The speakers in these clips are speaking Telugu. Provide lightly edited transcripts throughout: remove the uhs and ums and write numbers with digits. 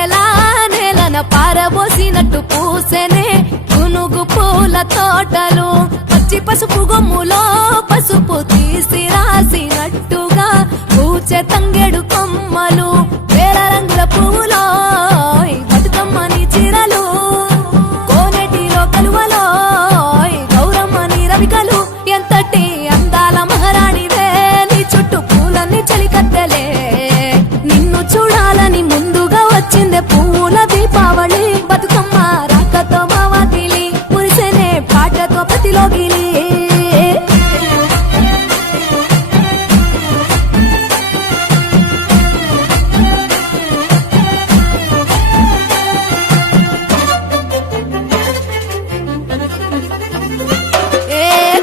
వెన్నెలా నేలన పారబోసినట్టు పూసెనే గునుగు పూల తోటలు పచ్చి పసుపు గొమ్ములో పసుపు తీసి రాసినట్టుగా పూచె తంగెడు కొమ్మలు వేల రంగుల పువ్వులో బతుకమ్మని చీరలు కోనేటిలో కలువలో గౌరమ్మని రవికలు ఎంతటి అందాల మహారాణివే నీ చుట్టూ పూలన్నీ చలికత్తెలే నిన్ను చూడాలని ముందుగా వచ్చిందే పూల దీపావళి బతుకమ్మ రాకతో మావాకిలి మురిసెనే పాటతో ప్రతిలోగిలి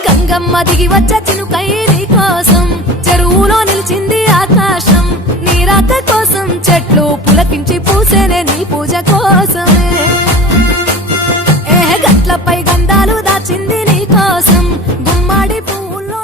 గంగమ్మ దిగి వచ్చ చినుకై నీ కోసం చెరువులో నిలిచింది ఆకాశం నీ రాక కోసం చెట్లు పులకించి పూసేనే నీ పూజ కోసమే గట్లపై గంధాలు దాచింది నీ కోసం గుమ్మాడి పువ్వుల్లో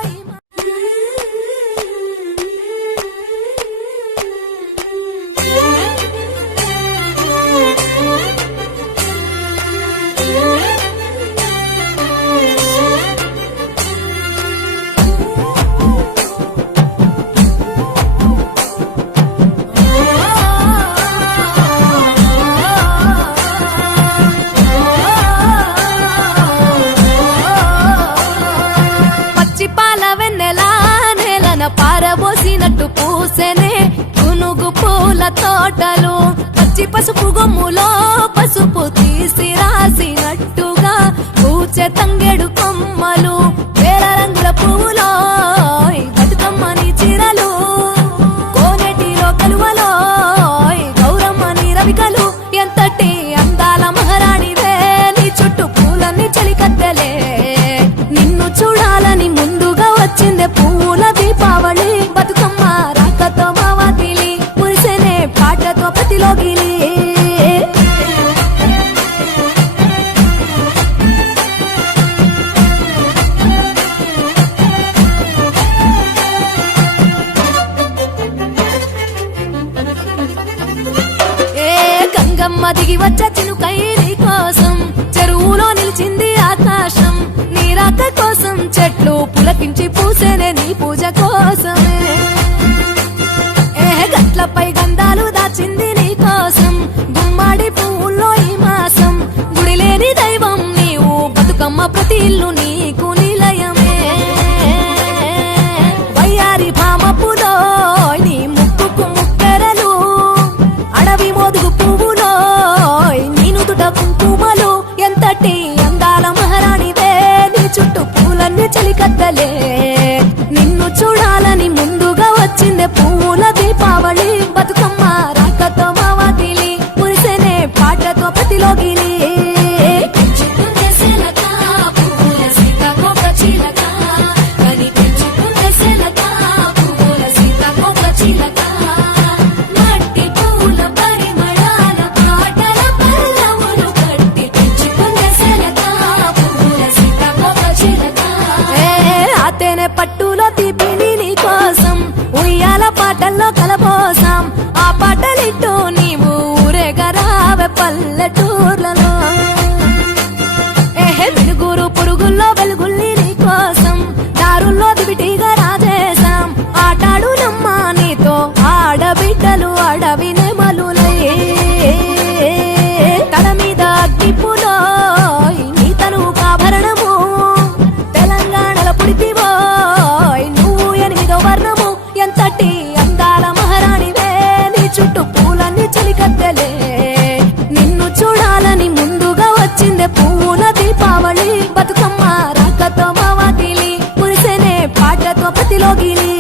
పారబోసినట్టు పూసెనే గునుగు పూల తోటలు పచ్చి పసుపు గొమ్ములో పసుపు తీసి రాసినట్టుగా పూచె తంగెడు కొమ్మలు వేల రంగుల పువ్వులో బతుకమ్మని చీరలు కోనేటిలో కలువలో గౌరమ్మని రవికలు ఎంతటి అందాల మహారాణివే నీ చుట్టూ పూలన్నీ చలికత్తెలే నిన్ను చూడాలని ముందుగా వచ్చిందే పూల దీపావళి బతుకమ్మ రాకతో మావాకిలి మురిసెనే పాటతో ప్రతిలోగిలి గంగమ్మ దిగి వచ్చ చినుకై నీ కోసం చెరువులో నిలిచింది ఆకాశం నీ రాక కోసం చెట్లు పులకించి పూసేనే నీ పూజ కోసమే గట్లపై గంధాలు దాచింది నీ కోసం గుమ్మాడి పువ్వుల్లో ఈ మాసం గుడిలేని దైవం నీవు బతుకమ్మ ప్రతి ఇల్లు నీకు నిలయమే వయ్యారి భామపులో నీ ముక్కుకు ముక్కెరలు అడవి మోదుగు పువ్వులో నీ నుదుట కుంకుమలు ఎంతటి అందాల మహారాణివే నీ చుట్టూ పూలన్నీ చలికత్తలే నిన్ను చూడాలని ముందుగా వచ్చిందే పూల దీపావళి బతుకమ్మ రాకతో మావాకిలి మురిసెనే పాటతో ప్రతిలోగిలి పట్టులో తీపిని నీ కోసం ఉయ్యాల పాటల్లో కలబోసాం ఆ పాటలిట్టు నీవు ఊరేగరావే పల్లెటూర్లలో వెలుగురు పురుగుల్లో వెలుగుల్ని నీ కోసం దారుల్లో దివిటిగా రాజేశాం ఆటాడు నమ్మ నీతో ఆడబిడ్డలు అడవి నెమలులై తల మీద అగ్గిపులో నీ తను ఆభరణము తెలంగాణలో పుడితివో నువ్వు 8వ వర్ణము ఎంతటి అందాల మహారాణివే నీ చుట్టూ పూలన్నీ చలికత్తెలే నిన్ను చూడాలని ముందుగా వచ్చిందే పూల దీపావళి బతుకమ్మ రాకతో మావాకిలి మురిసెనే పాటతో ప్రతిలోగిలి